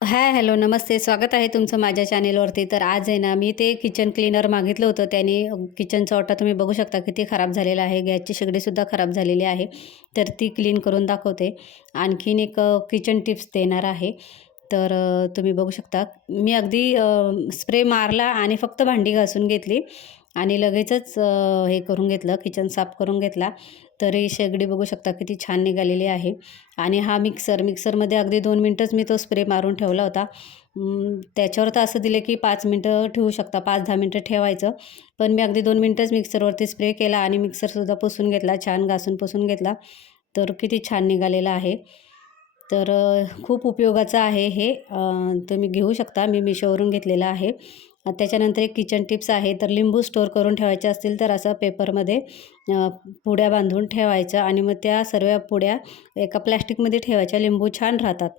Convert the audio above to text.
Hello, नमस्ते. स्वागत आहे तुमचं माझ्या चॅनेलवरती. तर आज आहे ना, मी ते किचन क्लीनर मागितलं होतं. त्याने किचनचा ओटा तुम्ही बघू शकता किती खराब झालेला आहे. गॅसची शेगडीसुद्धा खराब झालेली आहे. तर ती क्लीन करून दाखवते. आणखीन एक किचन टिप्स देणार आहे. तर तुम्ही बघू शकता. मी अगदी स्प्रे मारला आणि फक्त भांडी घासून घेतली आणि लगेचच हे करून घेतलं, किचन साफ करून घेतला. तर ही शेगडी बघू शकता किती छान निघालेली आहे. आणि हा मिक्सरमध्ये अगदी 2 मिनिटंच मी तो स्प्रे मारून ठेवला होता. त्याच्यावर तर असं दिलं की 5 मिनिटं ठेवू शकता, 5-10 मिनिटं ठेवायचं. पण मी अगदी 2 मिनिटंच मिक्सरवरती स्प्रे केला आणि मिक्सरसुद्धा पुसून घेतला, छान घासून पुसून घेतला. तर किती छान निघालेला आहे. तर खूप उपयोगाचं आहे हे. तुम्ही घेऊ शकता. मी Mishoवरून घेतलेलं आहे. त्याच्यानंतर एक किचन टिप्स आहे. तर लिंबू स्टोअर करून ठेवायचे असतील तर असं पेपरमध्ये पुड्या बांधून ठेवायच्या आणि मग त्या सर्व पुड्या एका प्लॅस्टिकमध्ये ठेवायच्या. लिंबू छान राहतात.